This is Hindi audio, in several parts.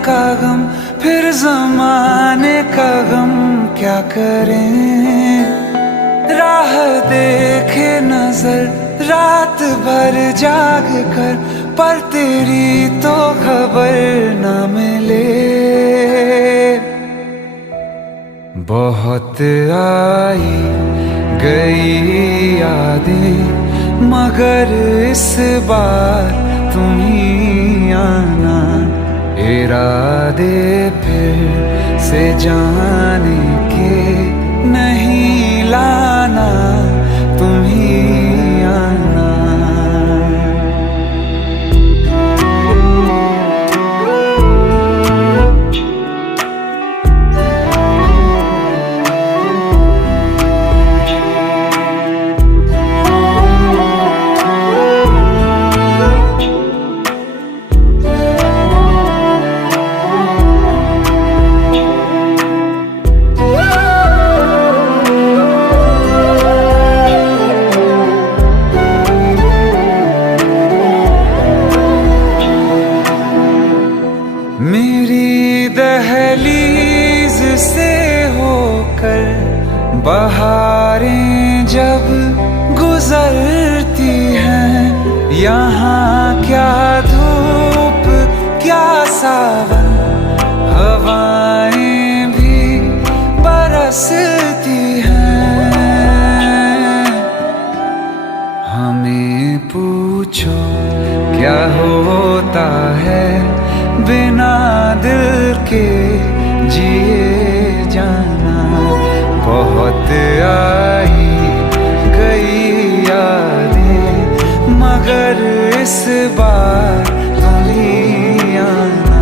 का गम, फिर जमाने का गम क्या करें। राह देखे नजर रात भर जाग कर, पर तेरी तो खबर न मिले। बहुत आई गई यादें, मगर इस बार तुम ही आना। इरादे फिर से जाने के नहीं लाना, तुम ही आना। मेरी दहलीज से होकर बहारें जब गुजरती हैं, यहाँ क्या धूप क्या सावन, हवाएं भी बरसती हैं। हमें पूछो क्या होता है बिना दिल के जिए जाना। बहुत आई गई यादें, मगर इस बार तुम ही आना।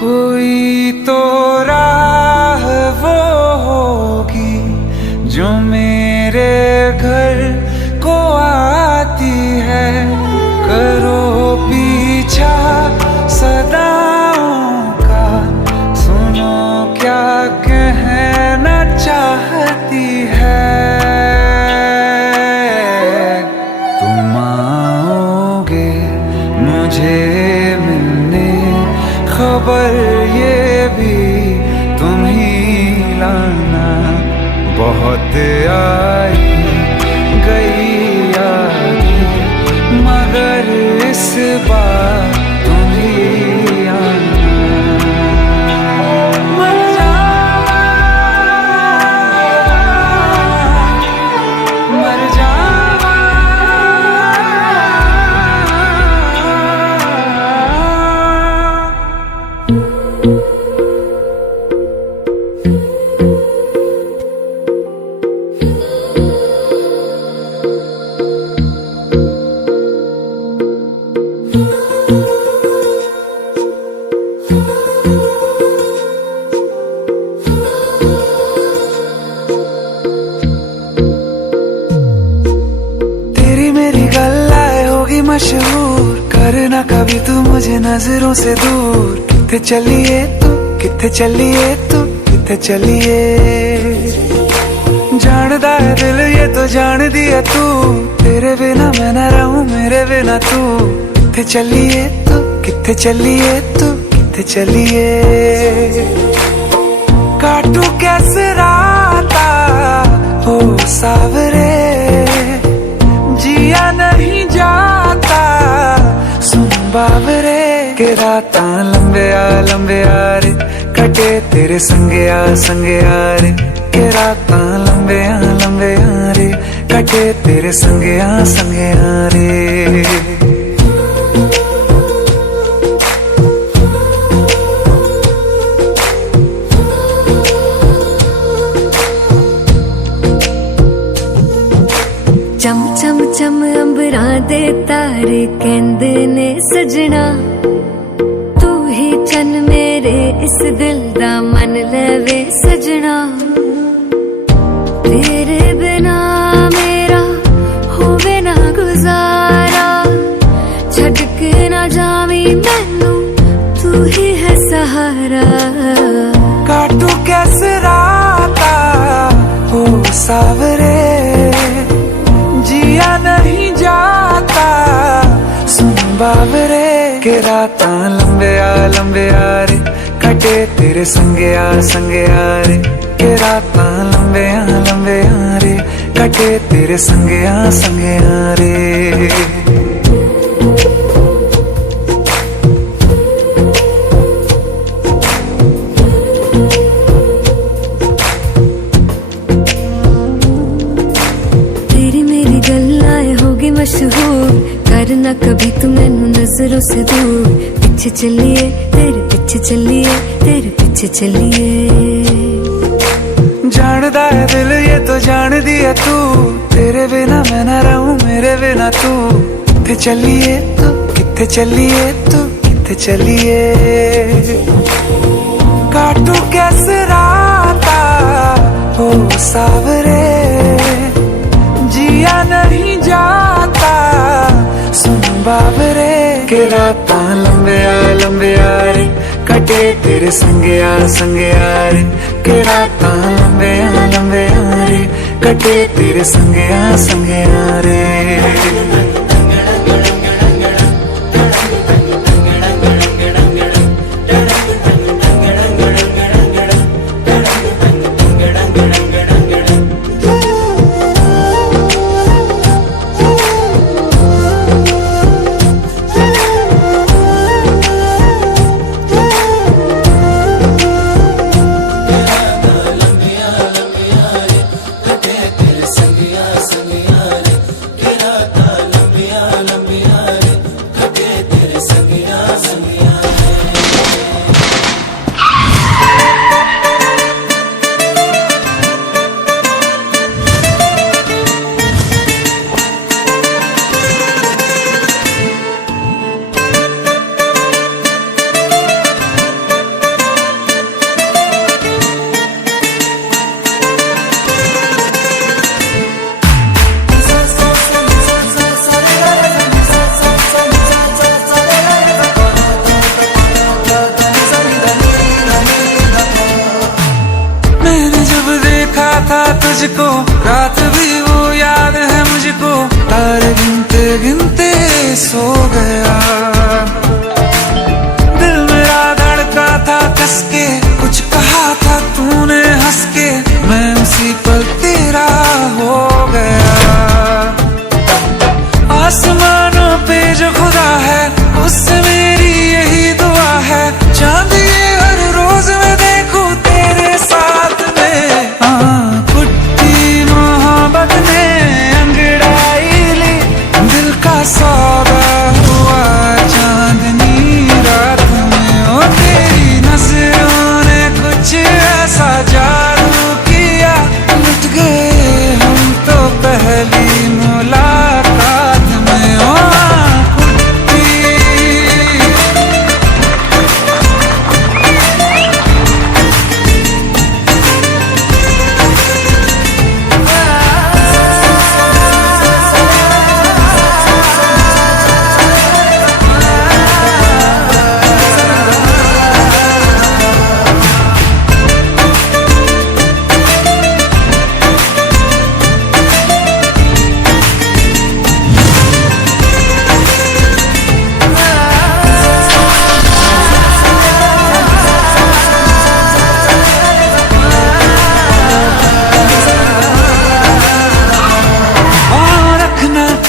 कोई तो राह वो होगी जो मेरे घर को आती है। करो पीछा सदाओं का, सुनो क्या कहना चाहती है। तुम आओगे मुझे मिलने, खबर ये भी तुम ही लाना। बहुत आई गई यादें, मगर इस बार तुम ही आना। मर जावा, मर जावा। तेरी मेरी गल्लाए होगी मशहूर, करना कभी तू मुझे नजरों से दूर। किथे चलिए तू, किथे चलिए तू, किथे चलिए। जानदा है दिल ये तो जान दिया तू, तेरे बिना मैं न रहूं मेरे बिना तू। किथे चलिए तू, किथे चलिए तू, किथे चलिए। काटू कैसे राता हो सावरे, जिया नहीं जाता सुन बाबरे। के राता लंबे आ रे, कटे तेरे संगे आ रे। के राता लंबे आ रे, कटे तेरे संगे आ रे। चम चम चम अंबरा दे तारे, तारे कहंदे ने सजना, तू ही चन मेरे इस दिल दा मन लेवे सजना। तेरे बिना मेरा होवे ना गुजारा, छड़ के ना जावी मैनू, तू ही है सहारा। काटू कैसे राता हो सावरे, जिया नहीं जाता सुन बावरे। के रातां लंबिया लंबिया रे, कटे तेरे संगया संगया रे। के रातां लंबिया लंबिया रे, कटे तेरे संगया संगया रे। मशहूर करना कभी तू मैनू नजरों से दूर, पीछे चलिए तेरे पीछे चलिए, तेरे पीछे चलिए। जानदा है दिल ये तो जान दिया तू, तेरे बिना मैं ना रहूं मेरे बिना तू। किथे चलिए तू, किथे चलिए तू, किथे चलिए। काटू कैसे राता हो सावरे, जिया नहीं जाता सुन बावरे। के रातां लंबिया लंबिया रे, कटे तेरे संगया संगया रे। के रातां लंबिया लंबिया रे, कटे तेरे संगया संगया रे। तुझको रात भी वो याद है मुझको, तारे गिनते गिनते सो गया। दिल मेरा धड़का था कस के, कुछ कहा था तूने हंस के, मैं उसी पल तेरा हो गया। आसमानों पे जो खुदा है उससे मेरी यही दुआ है, चांद ये हर रोज मैं देखूं तेरे साथ में। सौदा हुआ चांदनी रात में, ओ तेरी नजरों ने कुछ ऐसा जादू किया, लुट गए हम तो पहली मुलाकात में। ओ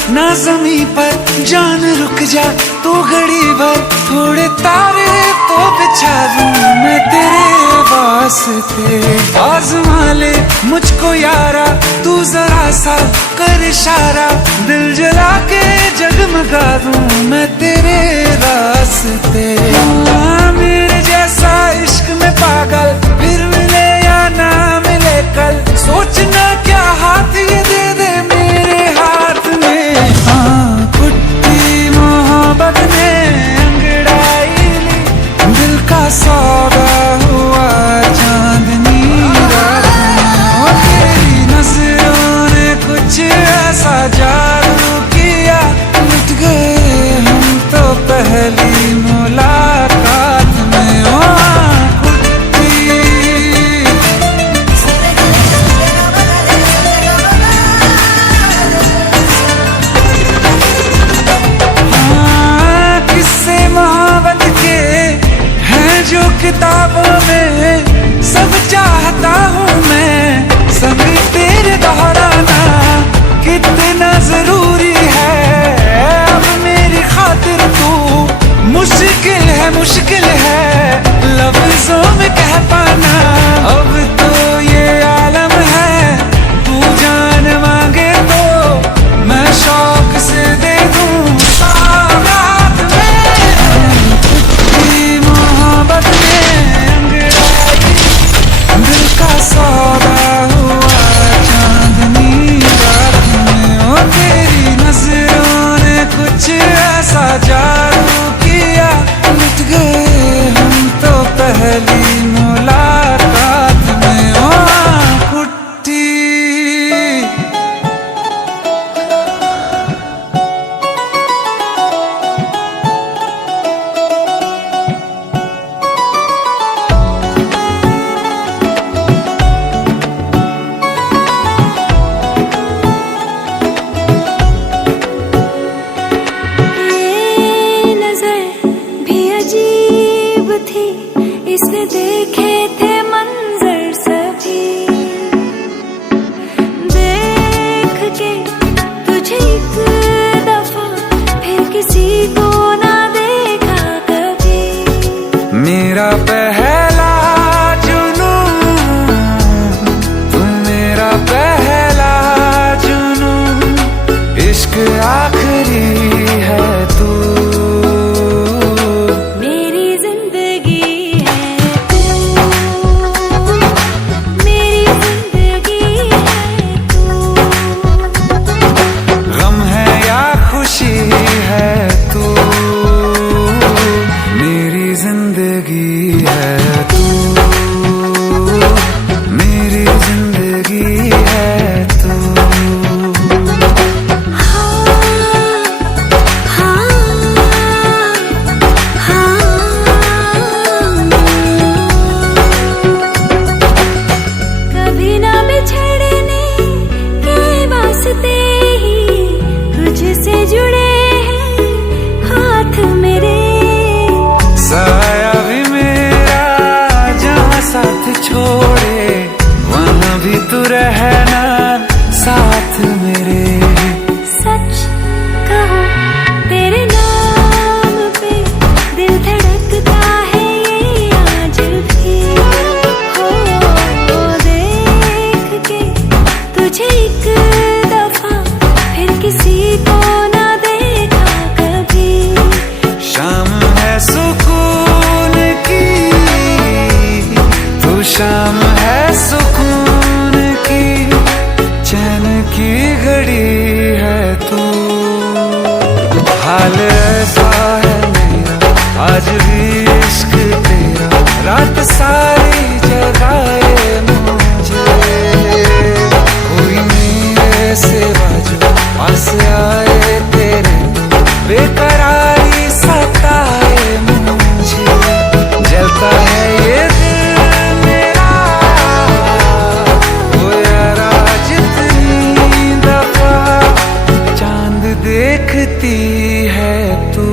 ना ज़मीं पर जान रुक जा तू घड़ी भर, थोड़े तारे तो बिछा दूं मैं तेरे वास्ते। आज़मा ले मुझको यारा तू जरा सा कर इशारा, दिल जला के जगमगा दूं मैं तेरे रास्ते। मेरे जैसा इश्क में पागल फिर मिले या ना मिले कल, सोचना क्या हाथ ये दे दे मेरे हाथ में। पुट्टी किताबों में सब चाहता हूँ मैं, संग तेरे दोहराना कितना जरूरी है। अब मेरी खातिर तू मुश्किल है लफ्जों में कह पाना। अब तो ये आलम है, तू जान मांगे तो मैं शौक से दे दूं सौगात में। तेरी मोहब्बत में अंगड़ाई दिल का सौदा हुआ चांदनी रात में। ओ तेरी नजरों ने कुछ ऐसा जादू किया, लुट गए हम तो पहली मुलाकात में। ओ आँख उठी ये नजर भी अजीब थी, इसने देखे थे मंजर सभी। देख के तुझे एक दफा फिर किसी को ना देखा कभी। मेरा पहला जुनून, तू मेरा पहला जुनून, इश्क आखिरी है तू। मेरी जिंदगी है तू, मेरी जिंदगी है तू। गम है या खुशी है तू, मेरी जिंदगी है तू। मेरी जिंदगी है तू। कभी ना बिछड़ने के वास्ते ही तुझसे जुड़े हैं हाथ मेरे। साया भी मेरा जहाँ साथ छोड़े, वहाँ भी तू रहना साथ मेरे। सच कहो तेरे नाम पे दिल धड़कता है ये आज भी। हो देख के तुझे एक दफा फिर किसी को ना देखा कभी। शाम है सुकून की, तू शाम है सुकून की, चैन की घड़ी है तू। हाल ऐसा है मेरा आज भी इश्क तेरा, रात सारी जगाए मुझे। कोई मेरे सिवा जो पास आए तेरे, तो बेकरारी सताए मुझे। जलता है ये दिल मेरा, ओ यारा जितनी दफा चांद देखती है तू।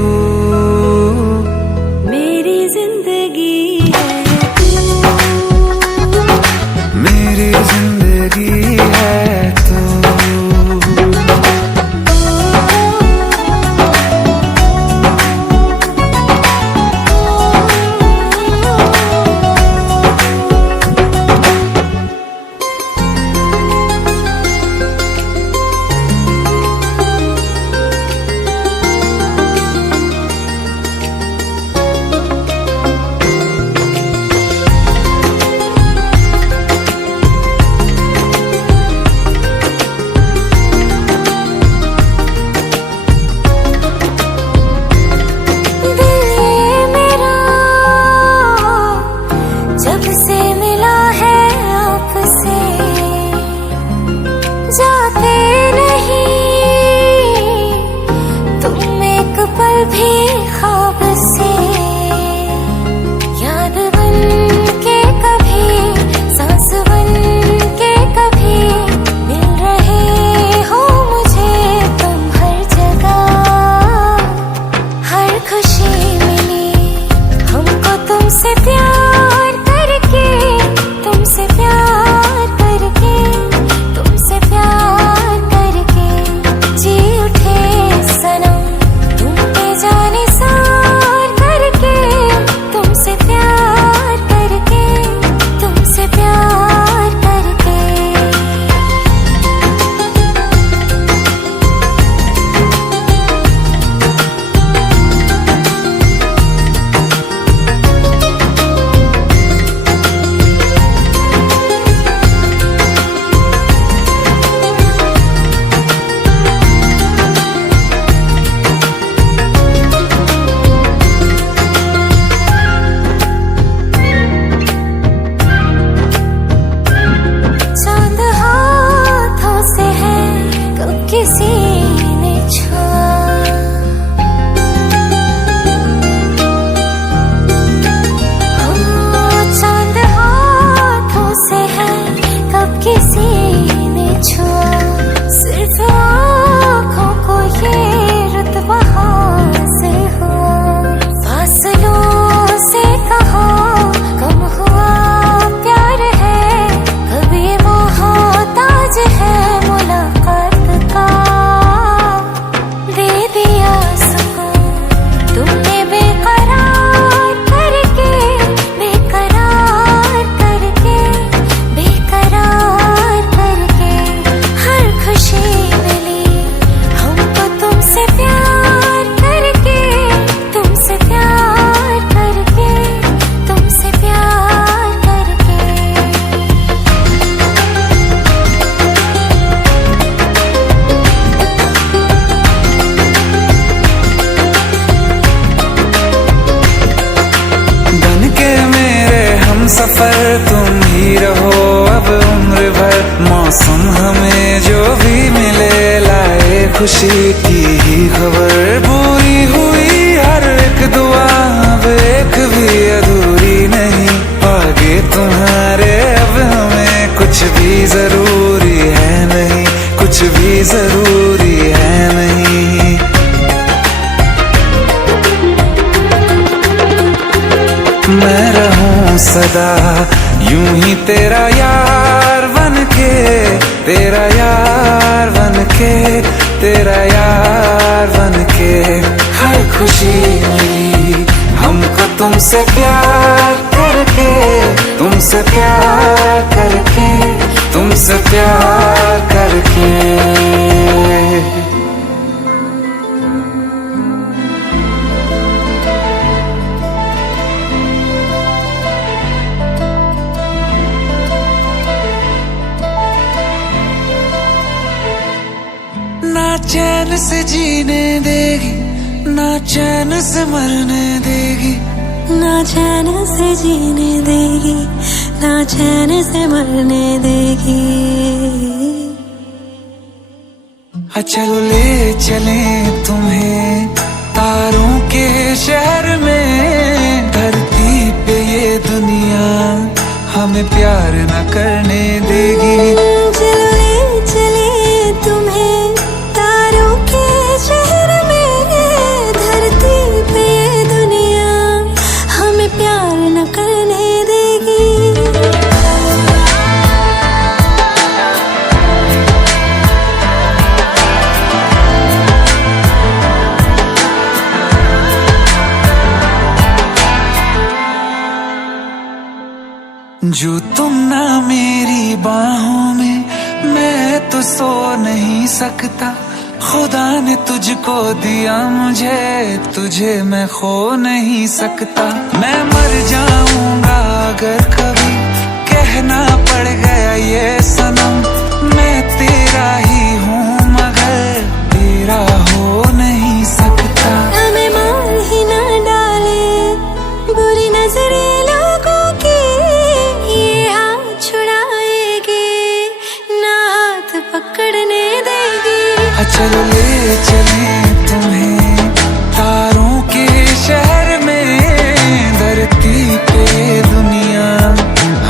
हम सफर तुम ही रहो अब उम्र भर। मौसम हमें जो भी मिले लाए खुशी की ही खबर। पूरी हुई हर एक दुआ अब एक भी अधूरी नहीं। आगे तुम्हारे अब हमें कुछ भी जरूरी है नहीं, कुछ भी जरूरी है नहीं। मैं रहूं सदा यूं ही तेरा यार बनके, तेरा यार बनके, तेरा यार बनके। हर खुशी मिली हमको तुमसे प्यार करके, तुमसे प्यार करके, तुमसे प्यार करके। ना चैन से जीने देगी, ना चैन से मरने देगी। ना चैन से जीने देगी, ना चैन से मरने देगी। चलो ले चले तुम्हें तारों के शहर में। धरती पे ये दुनिया हमें प्यार न करने देगी। चलो ले चले तुम्हें तारों के शहर में। धरती पे ये दुनिया हमें प्यार न करने देगी। जो तुम ना मेरी बाहों में, मैं तो सो नहीं सकता। खुदा ने तुझको दिया मुझे, तुझे मैं खो नहीं सकता। मैं मर जाऊंगा अगर कभी कहना पड़ गया ये सनम। मैं तेरा ही हूँ मगर तेरा हो नहीं सकता। हमें मार ही ना डाले बुरी नजरें लोगों की। ये हाथ छुड़ाएगी ना हाथ पकड़ने देगी। चलो ले चले तुम्हें तारों के शहर में। धरती पे दुनिया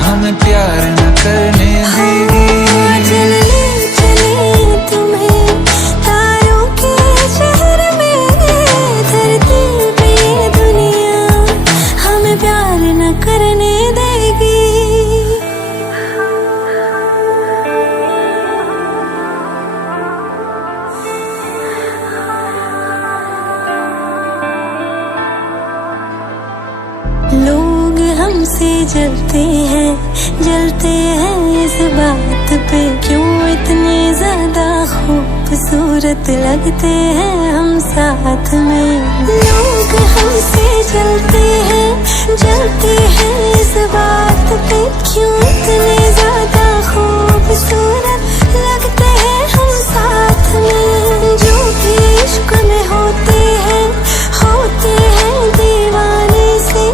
हमें प्यार न करने देगी। चलो ले चले तुम्हें तारों के शहर में। धरती पे दुनिया हमें प्यार न करने देगी। लोग हमसे जलते हैं इस बात पे। क्यों इतने ज्यादा खूबसूरत लगते हैं हम साथ में। लोग हमसे जलते हैं इस बात पे। क्यों इतने ज्यादा खूबसूरत लगते हैं हम साथ में। जो भी इश्क में होते हैं दीवाने से।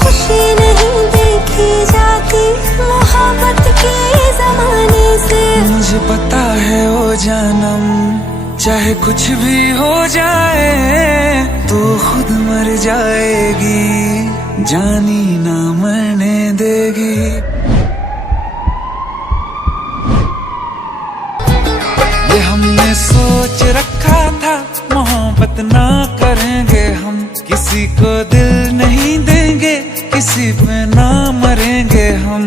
खुशी नहीं देखी जाती मोहब्बत के जमाने से। मुझे पता है ओ जानम चाहे कुछ भी हो जाए तू खुद मर जाएगी, जानी ना मरने देगी। ये हमने सोच रखा था मोहब्बत ना करेंगे हम। किसी को दिल नहीं देंगे, किसी पे ना मरेंगे हम।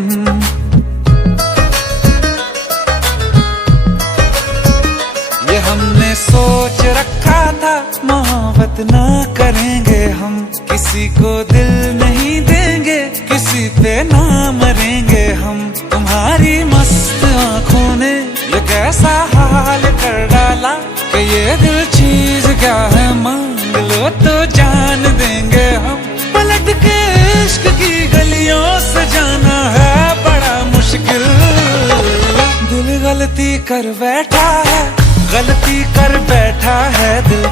ये हमने सोच रखा था मोहब्बत ना करेंगे हम। किसी को दिल नहीं देंगे, किसी पे ना मरेंगे हम। तुम्हारी मस्त आंखों ने ये कैसा हाल कर डाला कि ये दिल चीज क्या है मांग लो तो जान देंगे हम। पलट के इश्क की गलियों से जाना है बड़ा मुश्किल। दिल गलती कर बैठा है, गलती कर बैठा है दिल।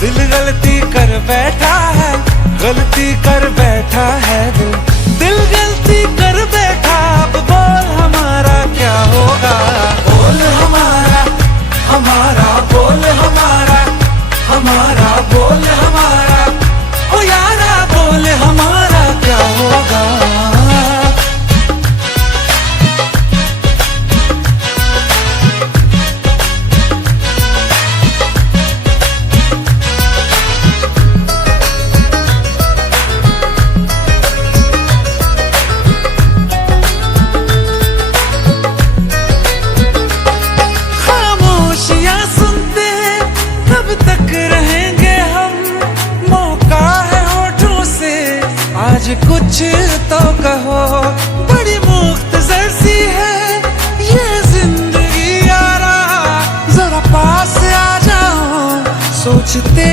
दिल गलती कर बैठा है, गलती कर बैठा है दिल। दिल गलती कर आज कुछ तो कहो, बड़ी मुख्तसर सी है ये जिंदगी यारा, जरा पास आ जाओ, सोचते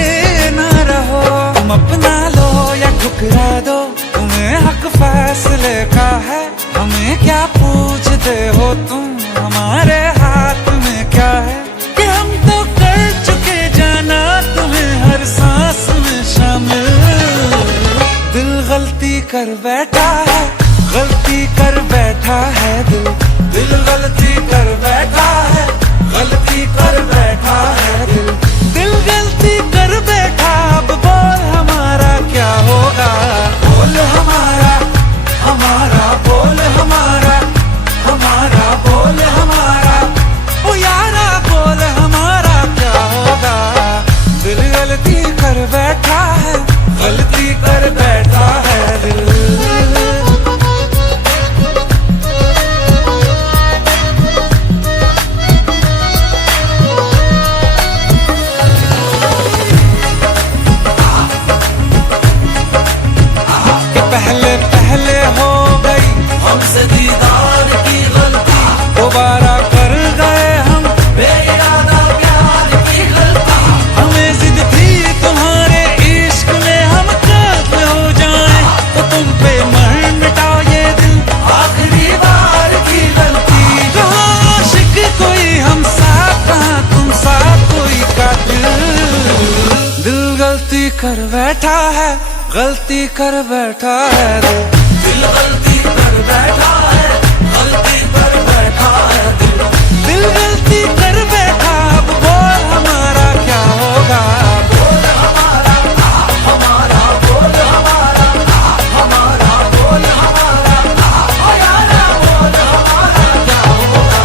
न रहो। तुम अपना लो या ठुकरा दो, तुम्हें हक फैसले का है। हमें क्या पूछते हो तुम, हमारे हाथ में क्या है कि हम तो कर चुके जाना तुम्हें हर सांस में शामिल। दिल गलती कर बैठा है, गलती कर बैठा है दिल, दिल गलती कर बैठा है, गलती कर बैठा है दिल, दिल गलती कर बैठा। अब बोल हमारा क्या होगा, बोल हमारा, हमारा बोल हमारा, हमारा बोल हमारा, ओ यारा बोल हमारा क्या होगा। दिल गलती कर बैठा है, गलती कर बैठा है दिल। पहले पहले हो गई हमसे दीदार की गलती, दोबारा कर गए हम बेइरादा प्यार की गलती। हमें जिद थी तुम्हारे इश्क में हम काबिल हो जाएं, तो तुम पे मर मिटाओ ये दिल, आखिरी बार की गलती। कहाँ आशिक कोई हम साथ, कहाँ तुम साथ कोई कातिल। दिल गलती कर बैठा है, गलती कर बैठा है दिल, दिल गलती कर बैठा है, गलती कर बैठा है दिल, दिल गलती कर बैठा। अब बोल हमारा क्या होगा, बोल हमारा, हमारा बोल हमारा, हमारा बोल हमारा, ओ यारा बोल हमारा क्या होगा।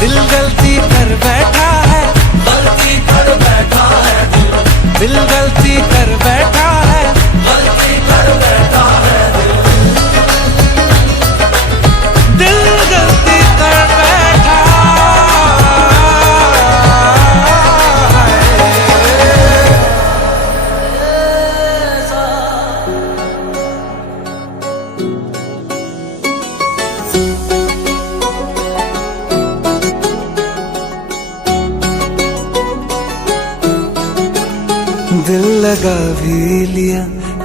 दिल गलती कर बैठा है, गलती कर बैठा है दिल, दिल गलती कर बैठा है, गलती कर बैठा है दिल, दिल गलती कर बैठा दिल लगा भी लिया,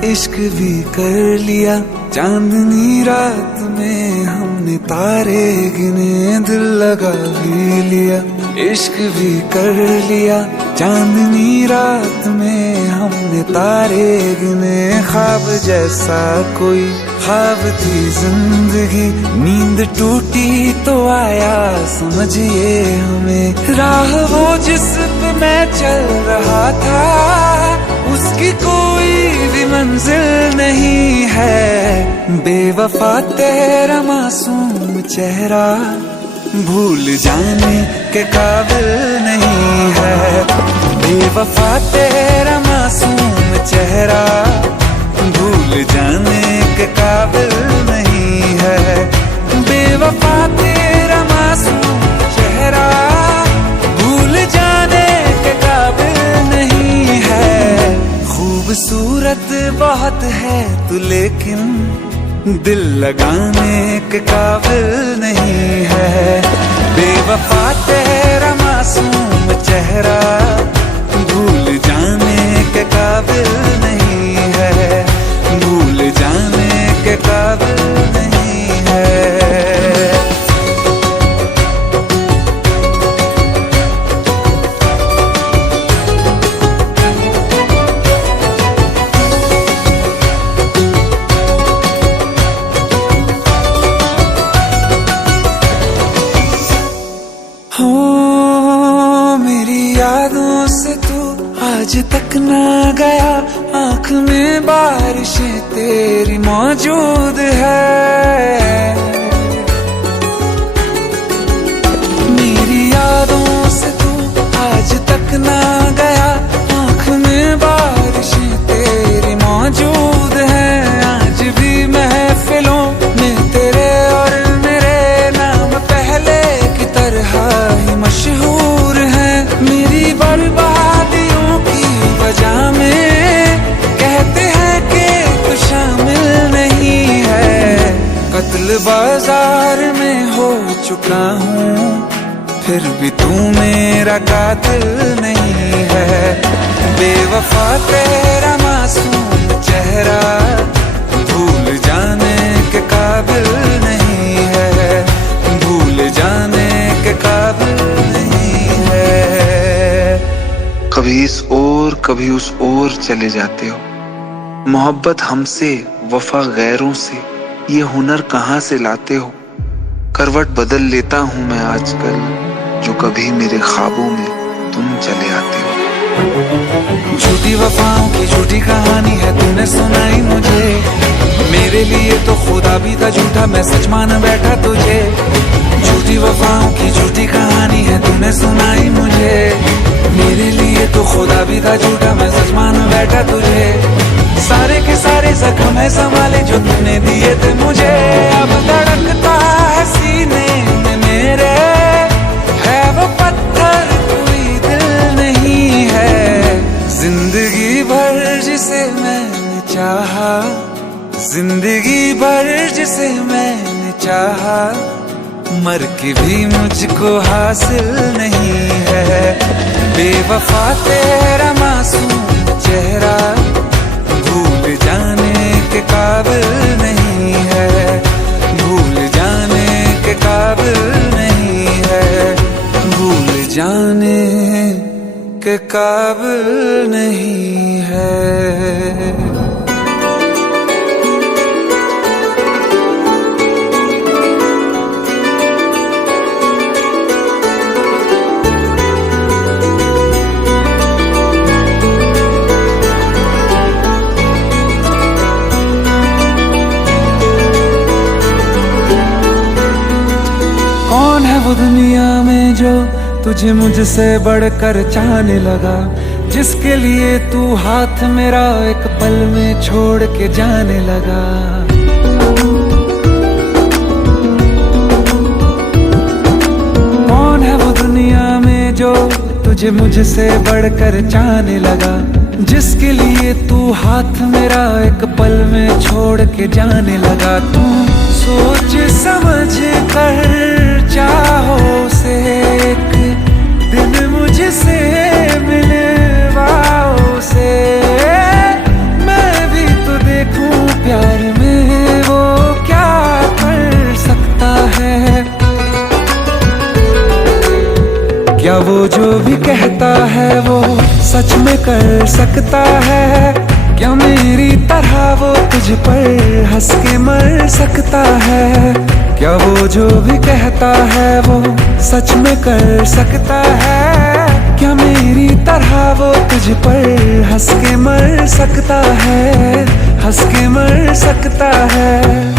इश्क भी कर लिया, चांदनी रात में हमने तारे गिने। दिल लगा भी लिया, इश्क भी कर लिया, चांदनी रात में हमने तारे गिने। ख्वाब जैसा कोई ख्वाब थी जिंदगी, नींद टूटी तो आया समझिए हमें। राह वो जिस पे मैं चल रहा था, उसकी कोई भी मंजिल नहीं है। बेवफा तेरा मासूम चेहरा भूल जाने के काबिल नहीं है। बेवफा तेरा मासूम चेहरा भूल जाने के काबिल नहीं है। बेवफा तेरा मासूम चेहरा भूल जाने के काबिल नहीं है। खूबसूरत बहुत है तू लेकिन दिल लगाने के काबिल नहीं है। बेवफा तेरा मासूम चेहरा भूल जाने के काबिल नहीं है। भूल जाने के काबिल नहीं है। मेरी यादों से तू आज तक ना गया, आँख में बारिशें तेरी मौजूद है। मेरी यादों से तू आज तक ना गया, आँख में बारिशें तेरी मौजूद है। आज भी महफिलों में तेरे और मेरे नाम पहले की तरह ही मशहूर है। मेरी बर्बादियों की वजह में कहते हैं कि तू शामिल दिल बाजार में हो चुका हूँ, फिर भी तू मेरा कातिल नहीं है। बेवफा तेरा मासूम चेहरा भूल जाने के काबिल नहीं है, भूल जाने के काबिल नहीं है। कभी इस ओर कभी उस ओर चले जाते हो, मोहब्बत हमसे वफा गैरों से ये हुनर कहाँ से लाते हो। करवट बदल लेता हूँ मैं आजकल, जो कभी मेरे ख्वाबों में तुम चले आते हो। झूठी वफाओं की झूठी कहानी है तूने सुनाई मुझे, मेरे लिए तो खुदा भी था झूठा, मैं सच मान बैठा तुझे। झूठी वफाओं की झूठी कहानी है तूने सुनाई मुझे, मेरे लिए तो खुदा भी था झूठा, मैं सच मान बैठा तुझे। सारे के सारे जख्म है संभाले जो तूने दिए थे मुझे, अब धड़कता है सीने में मेरे, है वो पत्थर कोई दिल नहीं है। जिंदगी भर जिसे मैंने चाहा, जिंदगी भर जिसे मैंने चाहा, मर के भी मुझको हासिल नहीं है। बेवफा तेरा मासूम चेहरा भूल जाने के काबिल नहीं है, भूल जाने के काबिल नहीं है, भूल जाने के काबिल नहीं है। कौन है वो दुनिया में जो तुझे मुझसे बढ़कर चाहने लगा, जिसके लिए तू हाथ मेरा एक पल में छोड़ के जाने लगा। कौन है वो दुनिया में जो तुझे मुझसे बढ़कर चाहने लगा, जिसके लिए तू हाथ मेरा एक पल में छोड़ के जाने लगा। तू सोच समझ कर चाहो से एक दिन मुझसे मिलवाओ से, मैं भी तो देखूं प्यार में वो क्या कर सकता है। क्या वो जो भी कहता है वो सच में कर सकता है, क्या मेरी तरह वो तुझ पर हंस के मर सकता है। क्या वो जो भी कहता है वो सच में कर सकता है, क्या मेरी तरह वो तुझ पर हंस के मर सकता है, हंस के मर सकता है।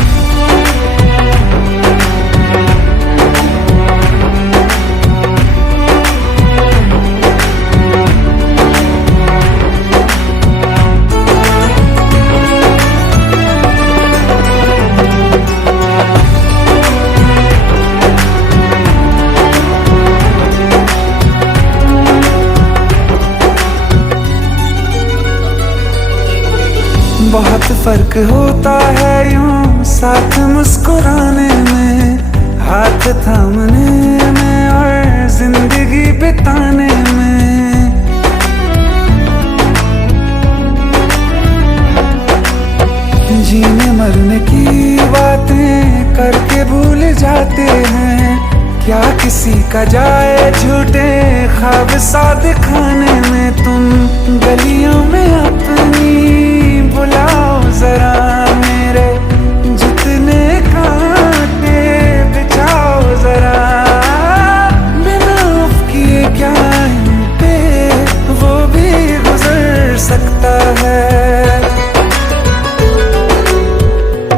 बहुत फर्क होता है यूं साथ मुस्कुराने में, हाथ थामने में और जिंदगी बिताने में। जीने मरने की बातें करके भूल जाते हैं, क्या किसी का जाए झूठे ख्वाब सा दिखाने में। तुम गलियों में अपनी बुलाओ जरा मेरे, जितने कांटे बिछाओ जरा, बिना उफ किए क्या इन पे वो भी गुजर सकता है।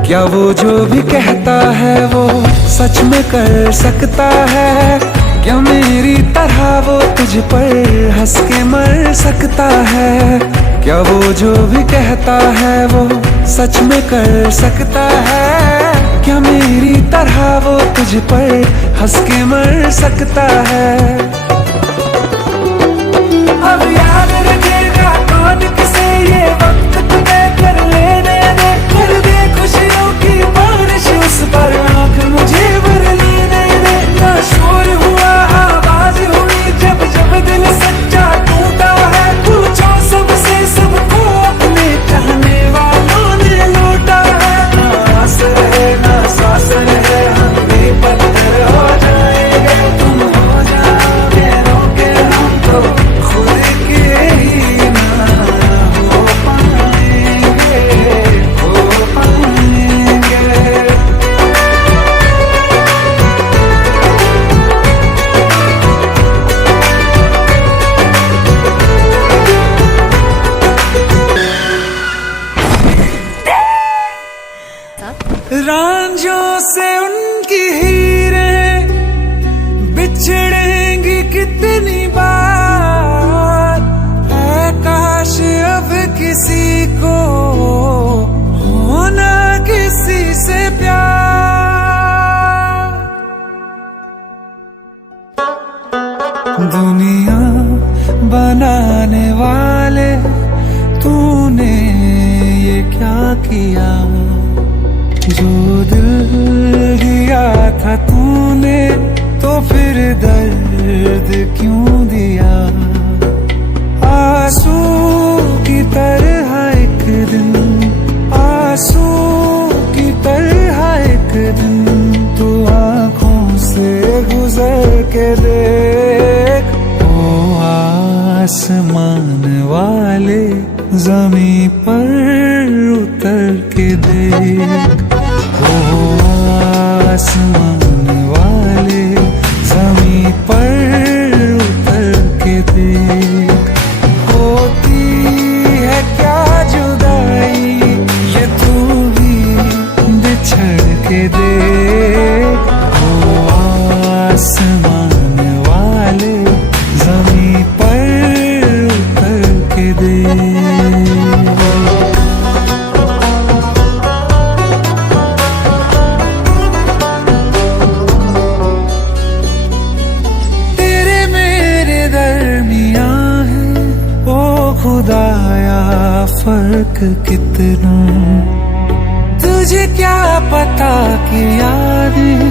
क्या वो जो भी कहता है वो सच में कर सकता है, क्या मेरी तरह वो तुझ पर हंस के मर सकता है। क्या वो जो भी कहता है वो सच में कर सकता है, क्या मेरी तरह वो तुझ पर हंस के मर सकता है। अब याद रखेगा कौन किसे ये वक्त तुम्हें कर लेने दे, कर दे खुशियों की बारिश उस पर। रांझों से उनकी हीरें बिछड़ेंगी कितनी बार, है काश अब किसी को होना किसी से प्यार। दुनिया बनाने वाले तूने ये क्या किया, जो दिल दिया था तूने तो फिर दर्द क्यों दिया। आंसू की तरह एक दिन, आंसू की तरह एक दिन तू आंखों से गुजर के देख। ओ आसमान वाले ज़मीं पर उतर के देख, ओ आसमान वाले ज़मीं पर उतर के देख। होती है क्या जुदाई ये तू भी बिछड़ के देख, ओ आसमान वाले ज़मीं पर उतर के देख। खुदाया फर्क कितना, तुझे क्या पता कि यादें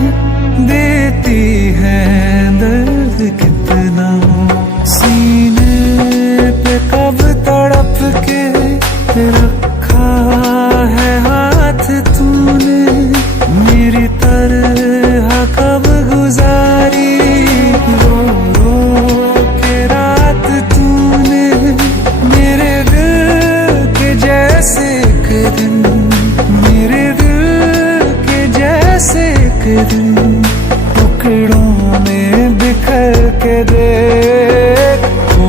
देती हैं दर्द कितना। सीने पे कब तड़प के रखा है हाथ तूने, मेरी तरह कब गुजारी रो रो के रात तूने। मेरे दिल के जैसे एक दिन, मेरे दिल के जैसे एक दिन टुकड़ों में बिखर के देख। ओ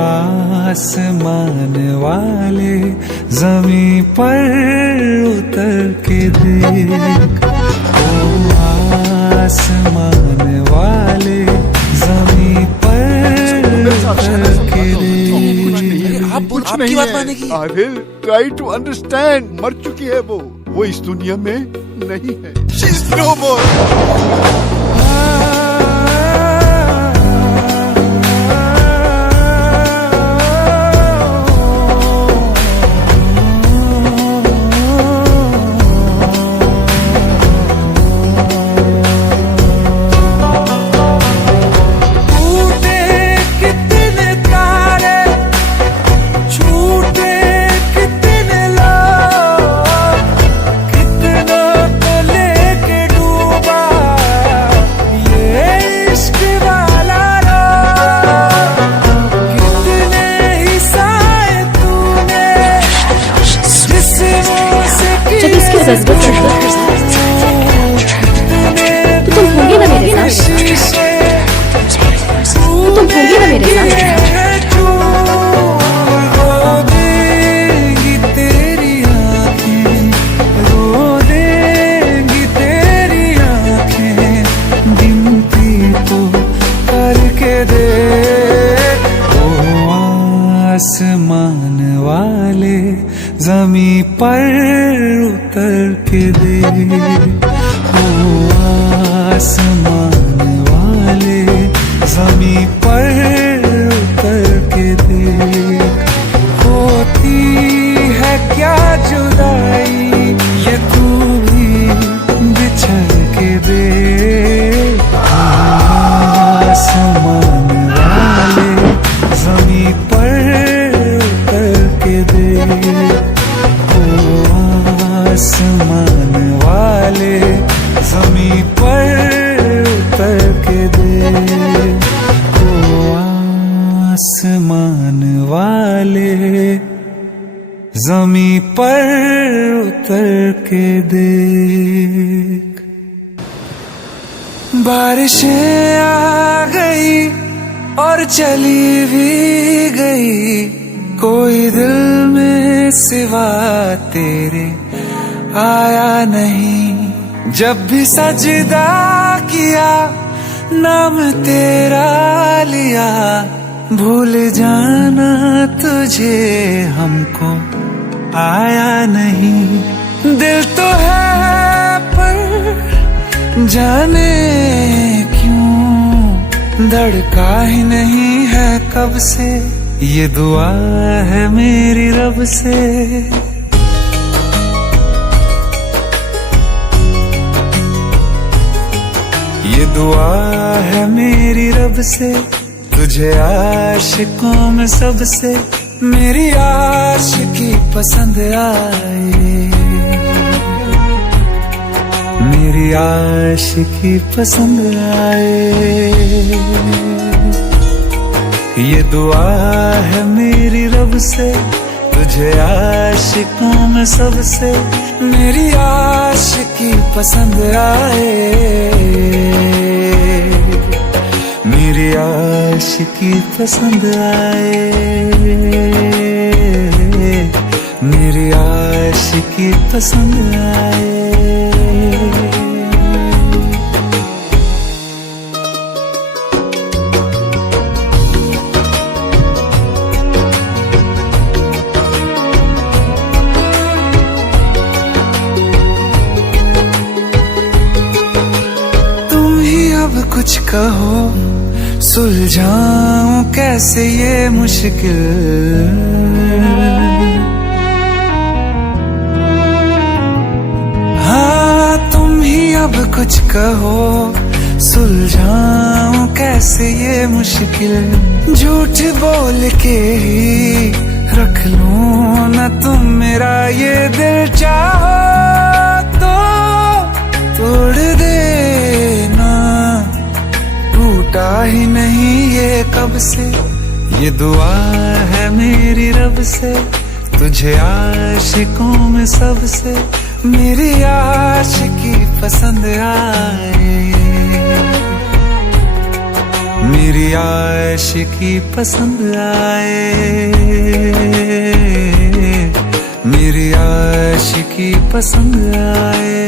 आसमान वाले ज़मीं पर उतर के देख, ओ आसमान वाले ज़मीं पर उतर के देख। आप कुछ नहीं बात मानेगी। I will try to understand. मर चुकी है वो इस दुनिया में नहीं है। She is no more. तो तुम होंगे ना मेरे साथ, तो तुम होंगे ना मेरे साथ। रो देंगी तेरी आँखें, रो देंगी तेरी आँखें, गिनती तो करके देख। ओ आसमान वाले ज़मीं पर उतर के देख, ओ आसमान वाले ज़मीं पर उतर के देख। होती है क्या जुदाई ये तू भी बिछड़ के देख, आसमान वाले ज़मीं पर उतर के देख, ओ आसमान वाले ज़मीं पर उतर के देख, ओ आसमान वाले ज़मीं पर उतर के देख। बारिशें आ गई और चली भी गई, कोई दिल में सिवा तेरे आया नहीं। जब भी सजदा किया नाम तेरा लिया, भूल जाना तुझे हमको आया नहीं। दिल तो है पर जाने क्यों धड़का ही नहीं है कब से, ये दुआ है मेरी रब से। ये दुआ है मेरी रब से, तुझे आशिकों में सबसे मेरी आशिकी पसंद आए, मेरी आशिकी पसंद आए। ये दुआ है मेरी रब से, तुझे आशिकों में सबसे मेरी आशिकी पसंद आए, मेरी आशिकी पसंद आए, मेरी आशिकी पसंद आए। कुछ कहो सुलझाऊं कैसे ये मुश्किल, हाँ तुम ही अब कुछ कहो सुलझाऊं कैसे ये मुश्किल। झूठ बोल के ही रख लूं ना तुम मेरा ये दिल, चाहो तो तोड़ देना, टूटा ही नहीं ये कब से। ये दुआ है मेरी रब से, तुझे आशिकों में सबसे मेरी आशिकी पसंद आए, मेरी आशिकी पसंद आए, मेरी आशिकी पसंद आए।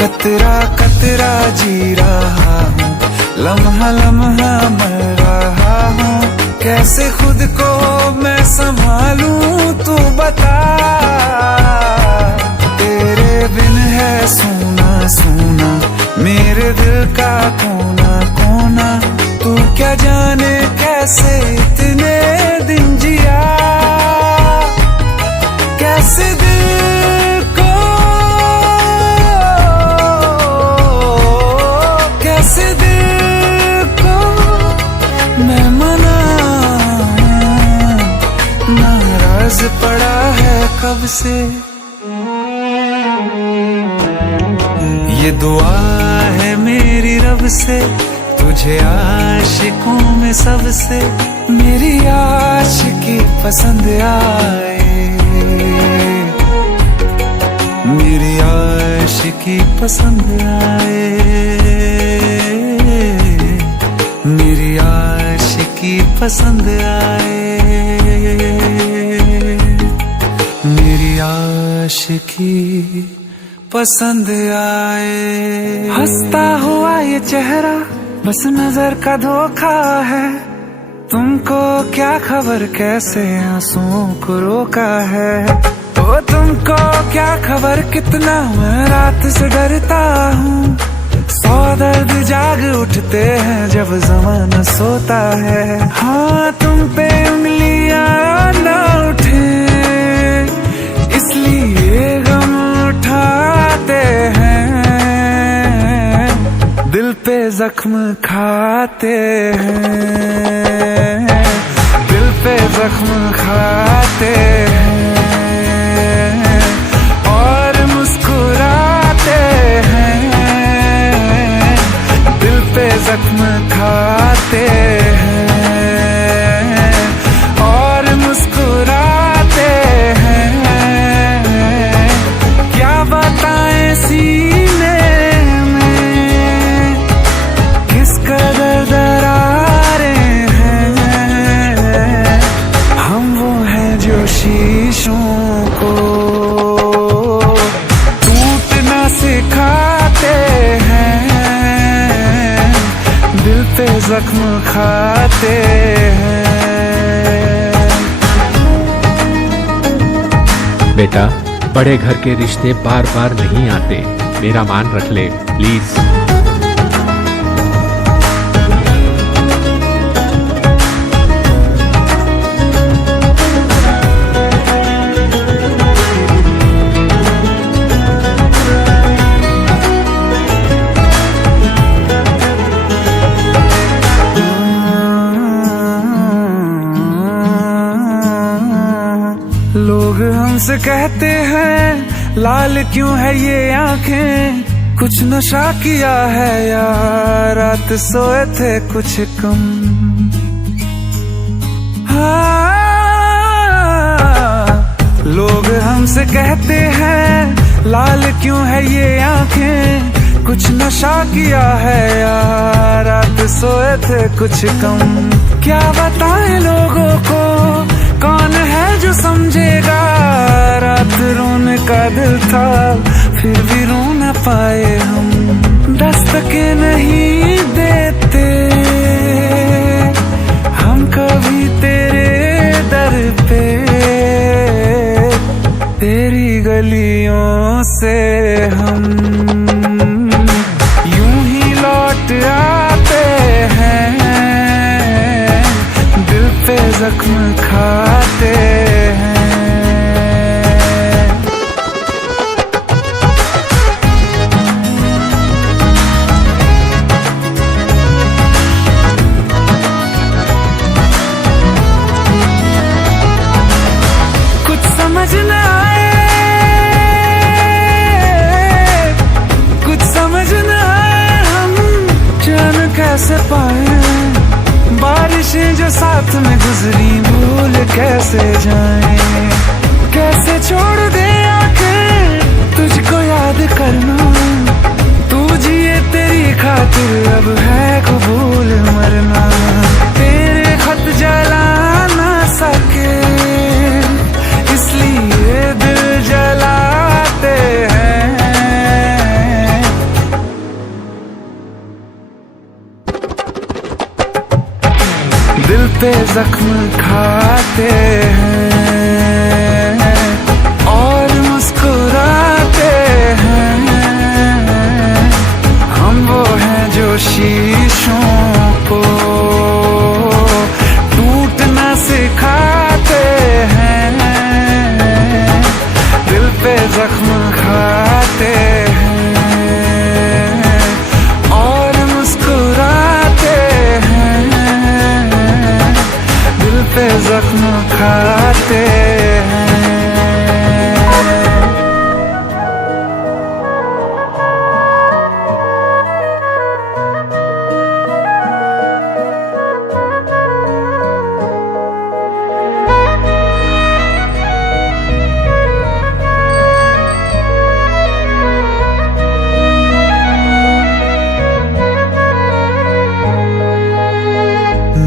कतरा कतरा जी रहा हूँ, लम्हा लम्हा मर रहा हूँ, कैसे खुद को मैं संभालूं तू बता। तेरे बिन है सूना सूना मेरे दिल का कोना कोना, तू क्या जाने कैसे इतने दिन जिया, कैसे दिल को कैसे दिल को मैं मनाऊं, नाराज पड़ा है कब से। ये दुआ है मेरी रब से, तुझे आशिकों में सबसे मेरी आशिकी पसंद आए, मेरी आशिकी पसंद आए, मेरी आशिकी पसंद आए, मेरी आशिकी पसंद आए। हंसता हुआ ये चेहरा बस नजर का धोखा है, तुमको क्या खबर कैसे आंसुओं को रोका है। ओ तुमको क्या खबर कितना मैं रात से डरता हूँ, 100 दर्द जाग उठते हैं जब ज़माना सोता है। हाँ तुम पे उंगलियां ना उठे इसलिए गम उठाते हैं, दिल पे जख्म खाते हैं, दिल पे जख्म खाते हैं और मुस्कुराते हैं, दिल पे जख्म खाते हैं और मुस्कुराते हैं। क्या बताएं सीने में किस कदर दरारें हैं, हम वो हैं जो शीशों जख्म खाते हैं। बेटा, बड़े घर के रिश्ते बार बार नहीं आते, मेरा मान रख ले प्लीज। लोग हमसे कहते हैं लाल क्यों है ये आंखें, कुछ नशा किया है या रात सोए थे कुछ कम। हाँ, लोग हमसे कहते हैं लाल क्यों है ये आंखें, कुछ नशा किया है या रात सोए थे कुछ कम। क्या बताएं लोगों को, कौन है जो समझेगा, रात रोने का दिल था फिर भी रो न पाए हम। दस्तकें नहीं देते हम कभी तेरे दर पे, तेरी गलियों से हम यूं ही लौट आते हैं, दिल पे जख्म खाते हैं। कुछ समझ न आए, कुछ समझ न आए, हम चैन कैसे पाए। बारिशें जो साथ में गुजरी भूल कैसे जाएं, कैसे छोड़ दे आंखें तुझको याद करना। तू जिए तेरी खातिर अब है कबूल मरना, तेरे खत जला ना सके इसलिए दिल जलाते हैं। दिल पे जख्म खाते हैं और मुस्कुराते हैं। हम वो हैं जो शीशों को टूटना सिखाते हैं, दिल पे जख्म खाते हैं और मुस्कुराते हैं, दिल पे जख्म खाते हैं।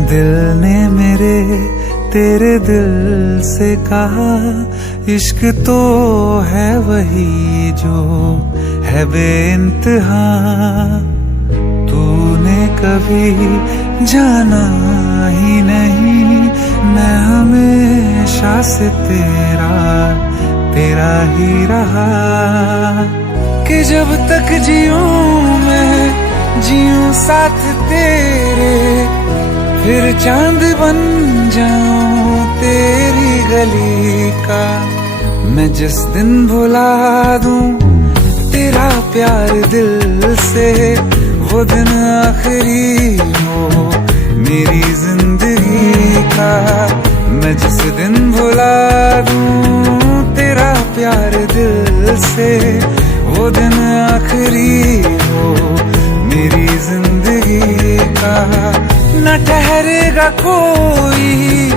दिल ने मेरे तेरे दिल से कहा, इश्क तो है वही जो है बेइंतहा। तूने कभी जाना ही नहीं, मैं हमेशा से तेरा ही रहा। कि जब तक जीऊं मैं जीऊं साथ तेरे, फिर चांद बन जाऊं तेरी गली का। मैं जिस दिन भुला दूं तेरा प्यार दिल से, वो दिन आखिरी हो मेरी जिंदगी का। मैं जिस दिन भुला दूं तेरा प्यार दिल से, वो दिन आखिरी हो मेरी जिंदगी का। न ठहरेगा कोई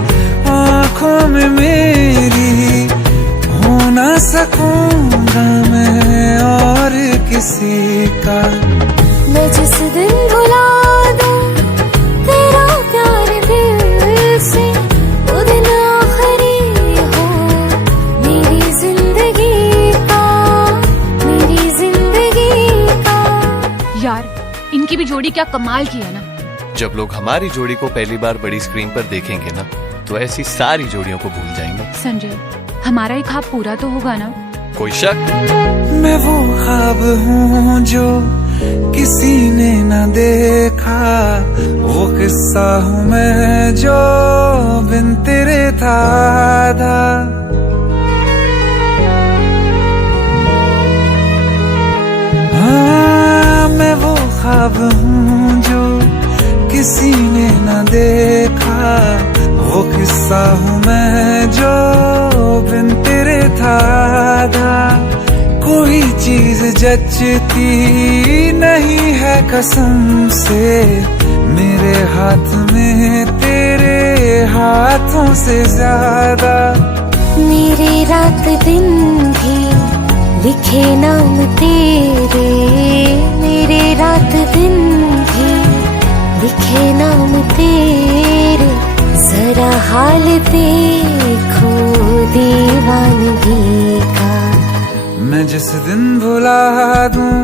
आँखों में मेरी, हो ना सकूंगा मैं और किसी का। मैं जिस दिन भुला दूं तेरा प्यार दिल से, वो दिन आखिरी हो मेरी जिंदगी का, मेरी जिंदगी का। यार, इनकी भी जोड़ी क्या कमाल की है ना। जब लोग हमारी जोड़ी को पहली बार बड़ी स्क्रीन पर देखेंगे ना, तो ऐसी सारी जोड़ियों को भूल जाएंगे। संजय, हमारा एक ख्वाब पूरा तो होगा ना? कोई शक? मैं वो ख्वाब हूँ जो किसी ने न देखा, वो किस्सा हूँ मैं जो बिन तेरे था। हाँ, मैं वो ख्वाब हूँ जो किसी ने न देखा, वो किस्सा हूँ मैं जो बिन तेरे था। कोई चीज जचती नहीं है कसम से, मेरे हाथ में तेरे हाथों से ज्यादा। मेरे रात दिन भी लिखे नाम तेरे, मेरे रात दिन भी लिखे नाम तेरे। जरा हाल देखो दीवानगी का। मैं जिस दिन भुला दूं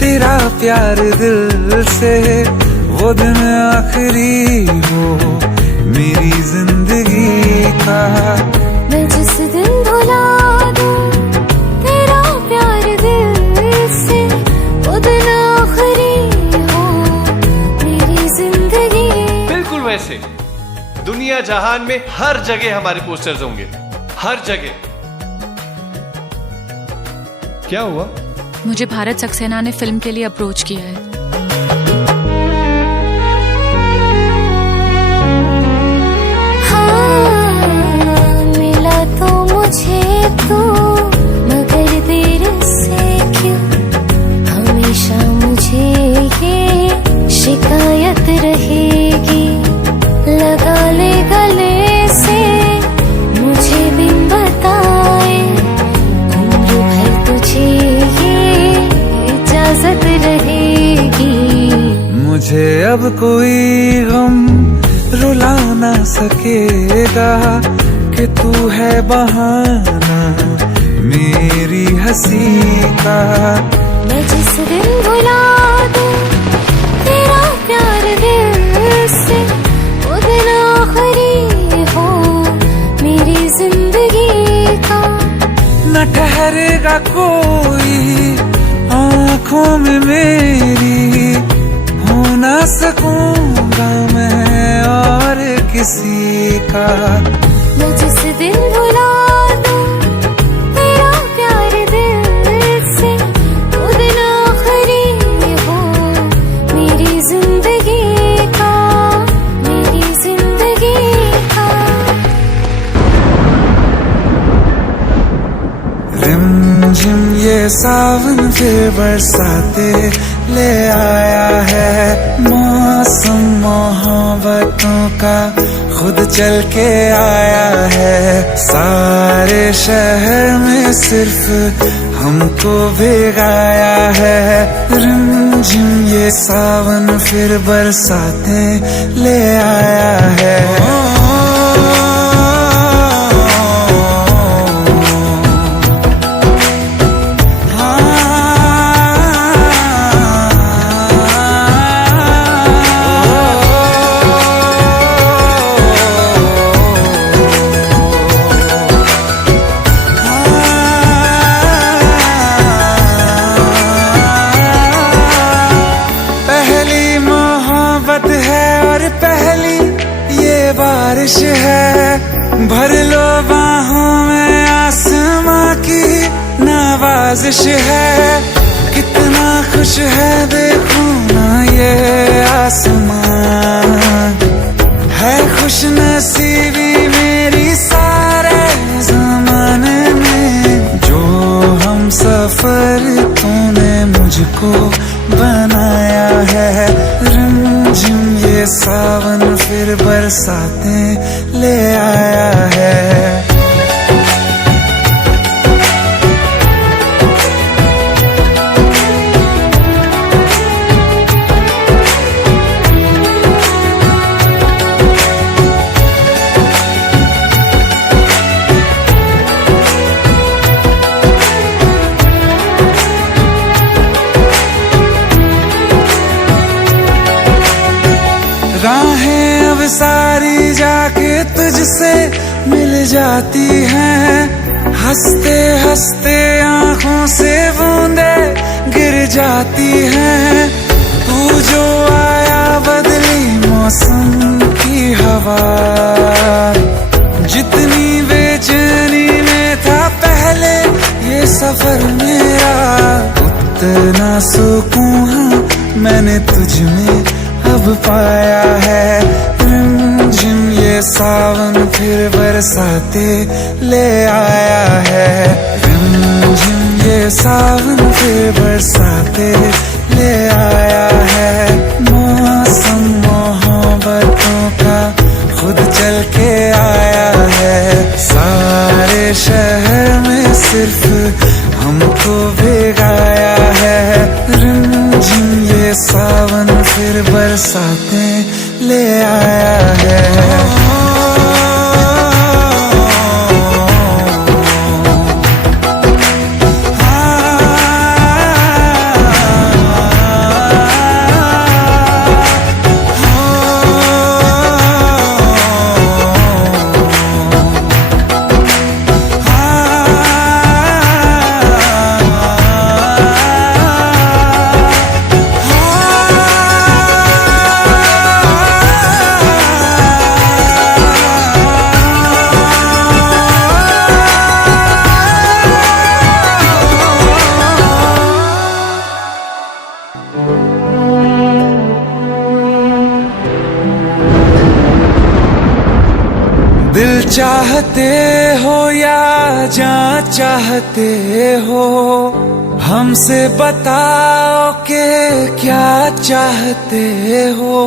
तेरा प्यार दिल से, वो दिन आखिरी हो मेरी जिंदगी का। मैं जिस दिन भुला दूं तेरा प्यार दिल से, वो दिन आखिरी हो मेरी जिंदगी। बिल्कुल वैसे दुनिया जहान में हर जगह हमारे पोस्टर्स होंगे, हर जगह। क्या हुआ? मुझे भारत सक्सेना ने फिल्म के लिए अप्रोच किया है। हाँ, मिला तो मुझे तो, मगर देर से क्यों हमेशा मुझे ये शिकायत रहेगी। लगा ले गले से मुझे बिन बताए, उम्र भर तुझे ये इजाजत रहेगी। मुझे अब कोई गम रुला ना सकेगा कि तू है बहाना मेरी हंसी का। मैं जिस दिन भुला दूं तेरा प्यार दिल से, वो दिन आखिरी हो मेरी जिंदगी का। न ठहरेगा कोई आँखों में मेरी, हो ना सकूंगा मैं और किसी का। मैं जिस दिन भुला दूं तेरा प्यार दिल से, वो दिन आखिरी हो मेरी जिंदगी का, मेरी जिंदगी का। रिमझिम ये सावन फिर बरसाते ले आया है, मौसम मोहब्बतों का खुद चल के आया है। सारे शहर में सिर्फ हमको भिगाया है। रिमझिम ये सावन फिर बरसाते ले आया है। बारिश है, भर लो बाहों में आसमां की नवाजिश है। कितना खुश है देखो ना ये आसमां, है खुश नसीबी मेरी सारे जमाने में। जो हम सफर तूने मुझको बनाया है। रिमझिम ये सावन फिर बरसाते ले आया है। जाती हैं, हंसते हंसते आंखों से बूंदे गिर जाती हैं। तू जो आया बदली मौसम की हवा, जितनी बेचैनी में था पहले ये सफर मेरा, उतना सुकून मैंने तुझ में अब पाया है। रिमझिम ये सावन फिर बरसाते ले आया है, रिमझिम ये सावन फिर बरसाते ले आया है। मौसम मोहब्बतों का खुद चल के आया है, सारे शहर में सिर्फ हमको भिगाया है। रिमझिम ये सावन फिर बरसाते ले आया है। दिल चाहते हो या जान चाहते हो, हमसे बताओ कि क्या चाहते हो।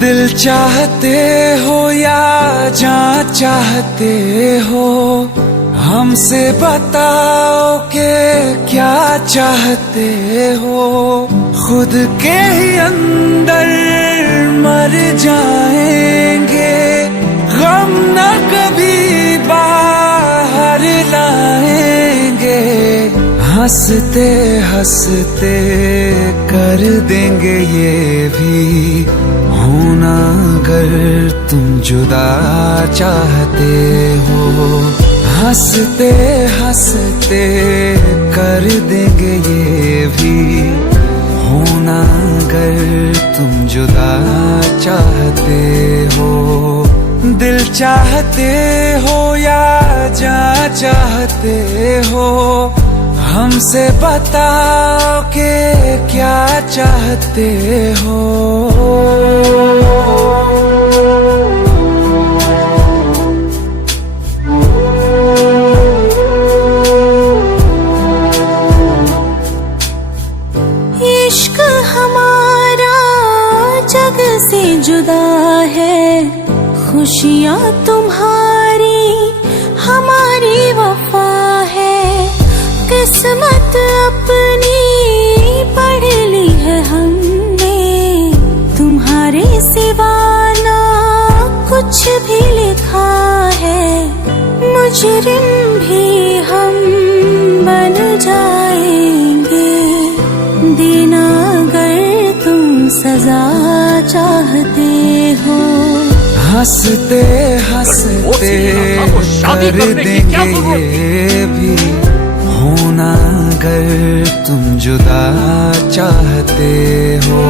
दिल चाहते हो या जान चाहते हो, हमसे बताओ कि क्या चाहते हो। खुद के ही अंदर मर जाएंगे, गम न कभी बाहर लाएंगे। हंसते हंसते कर देंगे ये भी होना अगर तुम जुदा चाहते हो। हंसते हंसते कर देंगे ये भी होना अगर तुम जुदा चाहते हो। दिल चाहते हो या जान चाहते हो, हमसे बताओ कि क्या चाहते हो। इश्क हमारा जग से जुदा है, खुशियाँ तुम्हारी हमारी वफा है। किस्मत अपनी पढ़ ली है हमने, तुम्हारे सिवा ना कुछ भी लिखा है। मुजरिम भी हम बन जाएंगे, देना अगर तुम सजा चाहते हो। हंसते हंसते कर देंगे ये भी होना अगर तुम जुदा चाहते हो।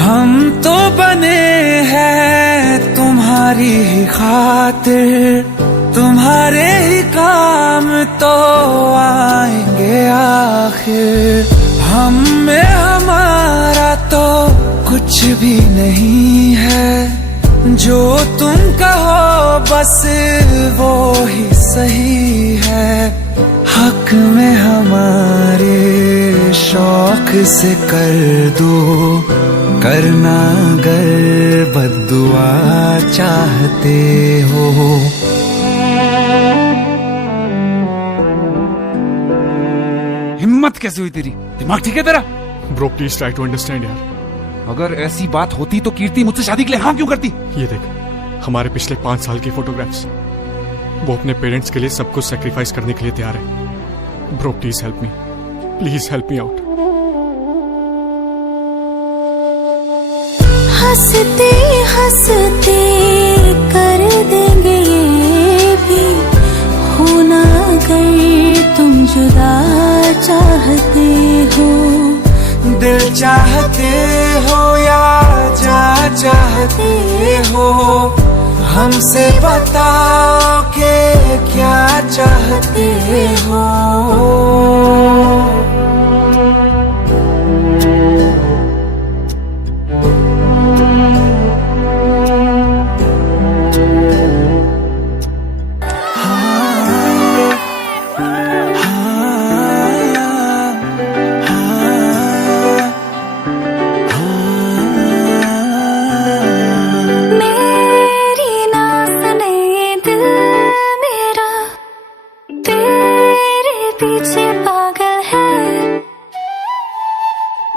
हम तो बने हैं तुम्हारी ही खातिर, तुम्हारे ही काम तो आएंगे आखिर। हम में हमारा तो कुछ भी नहीं है, जो तुम कहो बस वो ही सही है। हक में हमारे शौक से कर दो, करना अगर बद्दुआ चाहते हो। हिम्मत कैसे हुई तेरी? दिमाग ठीक है तेरा? Bro please try to understand यार। अगर ऐसी बात होती तो कीर्ति मुझसे शादी के लिए हाँ क्यों करती? ये देख, हमारे पिछले 5 साल की फोटोग्राफ्स, वो अपने पेरेंट्स के लिए सब कुछ सेक्रीफाइस करने के लिए तैयार है। Bro please help me, please help me out. हंसते हंसते कर देंगे ये भी, होना अगर तुम जुदा चाहते हो। दिल चाहते हो या जा चाहते हो, हमसे बताओ कि क्या चाहते हो। पीछे पागल है,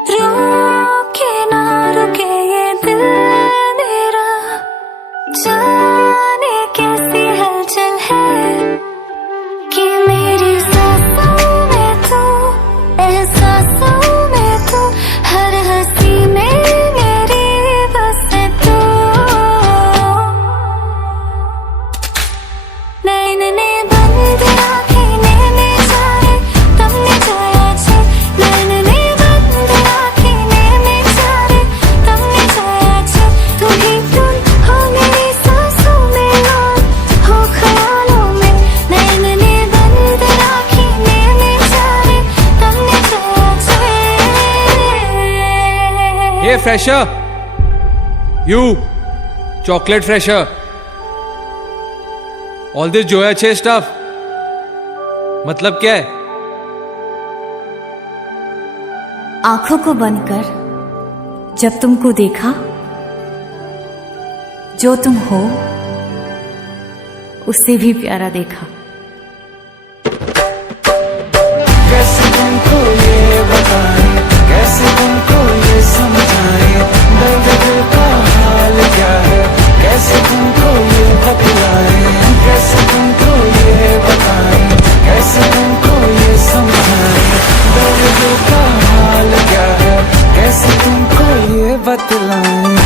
रुके ना रुके ये दिल मेरा, जाने कैसी हलचल है कि मेरी सांसों में तू, एहसासों में तू, हर हंसी में मेरी बस तू। नैन ने बंद Hey fresher, you chocolate fresher, all this Joya Che stuff मतलब क्या है? आंखों को बंद कर जब तुमको देखा, जो तुम हो उससे भी प्यारा देखा। कैसे तुमको ये बताएं, कैसे तुमको ये समझाएं, दर्द दिल का हाल क्या है, कैसे तुमको ये बतलाएं, कैसे तुमको ये बताएं, कैसे तुमको ये समझाएं, दर्द दिल का हाल क्या है, कैसे तुमको ये बतलाएं।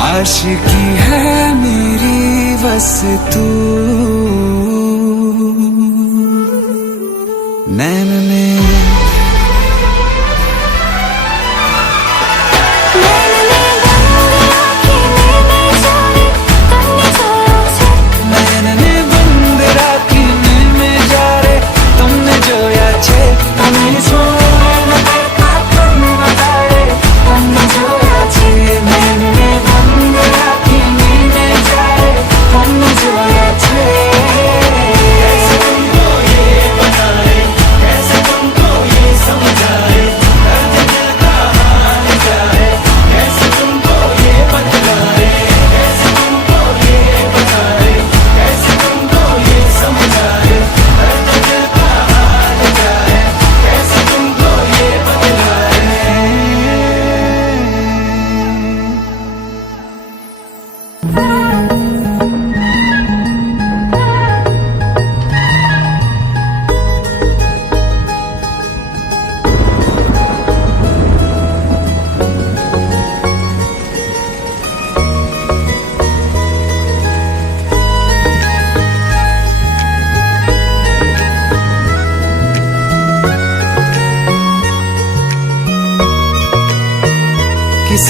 आशिकी है मेरी बस तू, नैन ने बंद राखी में जा रे, तुमने जो याचे हमें सोना करता तुम बताए, तुमने जो याचे मैंने बंद राखी में जा रे, तुमने जो याचे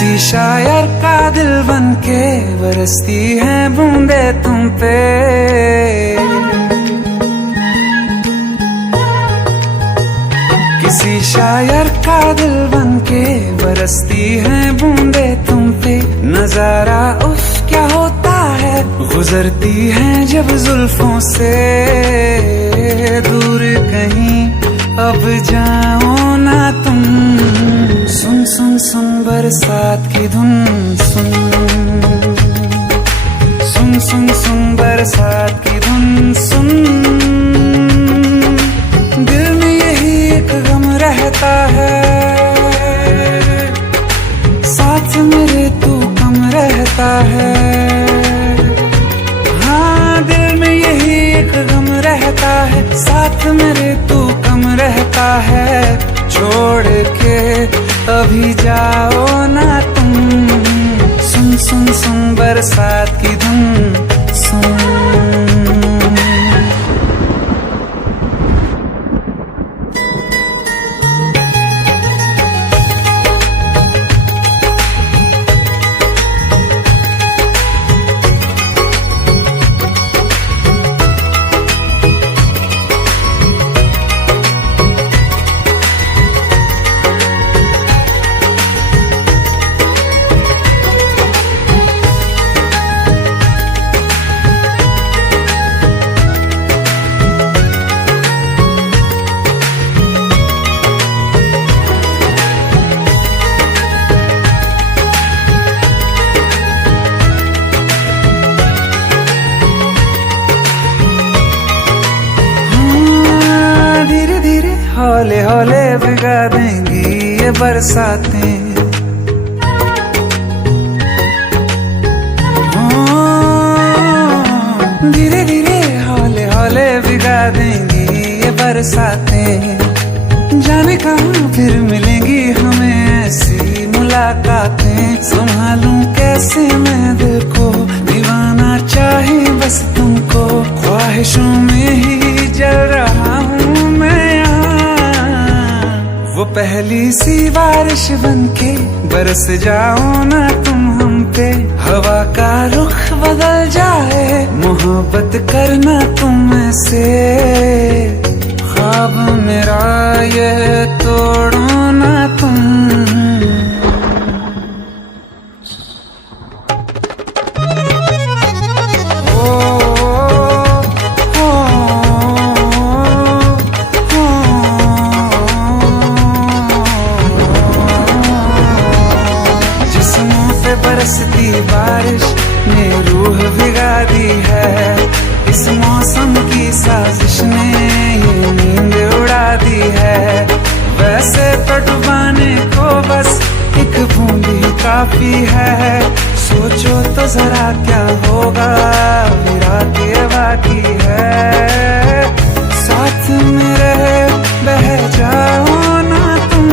किसी शायर का दिल बन के बरसती है बूंदे तुम पे, किसी शायर का दिल बन के बरसती है बूंदे तुम पे। नजारा उफ क्या होता है, गुजरती है जब जुल्फों से दूर कहीं अब जाओ ना तुम। सुन सुन सुन बरसात की धुन, सुन सुन सुन सुन बरसात की धुन सुन। दिल में यही एक गम रहता है, साथ मेरे तू कम रहता है। हाँ दिल में यही एक गम रहता है, साथ मेरे तू कम रहता है। छोड़ के अभी जाओ ना तुम। सुन सुन सुन बरसात की धुन सुन। हौले हौले भिगा देंगी ये बरसातें, धीरे धीरे हौले हौले भिगा देंगी ये बरसातें। जाने कहाँ फिर मिलेंगी हमें ऐसी मुलाकातें। संभालूं कैसे मैं दिल को, दीवाना चाहे बस तुमको। ख्वाहिशों में ही जल रहा हूँ मैं यहाँ। वो पहली सी बारिश बनके बरस जाओ ना तुम हम पे। हवा का रुख बदल जाए, मोहब्बत करना तुम से। ख्वाब मेरा ये तोड़ो ना तुम। बरसती बारिश ने रूह भिगा दी है। इस मौसम की साजिश ने ये नींद उड़ा दी है। वैसे तो डुबाने को बस एक बूंद ही काफी है। सोचो तो जरा क्या होगा, रात ये बाकी है। साथ मेरे बह जाओ ना तुम।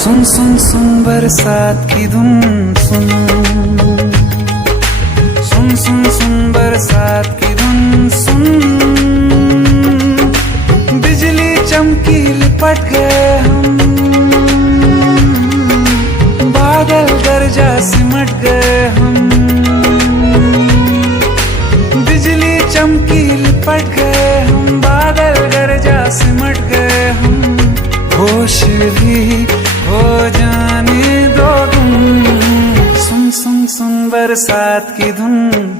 सुन सुन सुन बरसात की धुन सुन। सुन सुन सुन बरसात की धुन सुन। बिजली चमकी लिपट गए हम, बादल गरजा सिमट गए हम। बिजली चमकी लिपट गए हम, बादल गरजा सिमट गए हम। होश भी हो जाने दो तुम। सुन सुन सुन बरसात की धुन।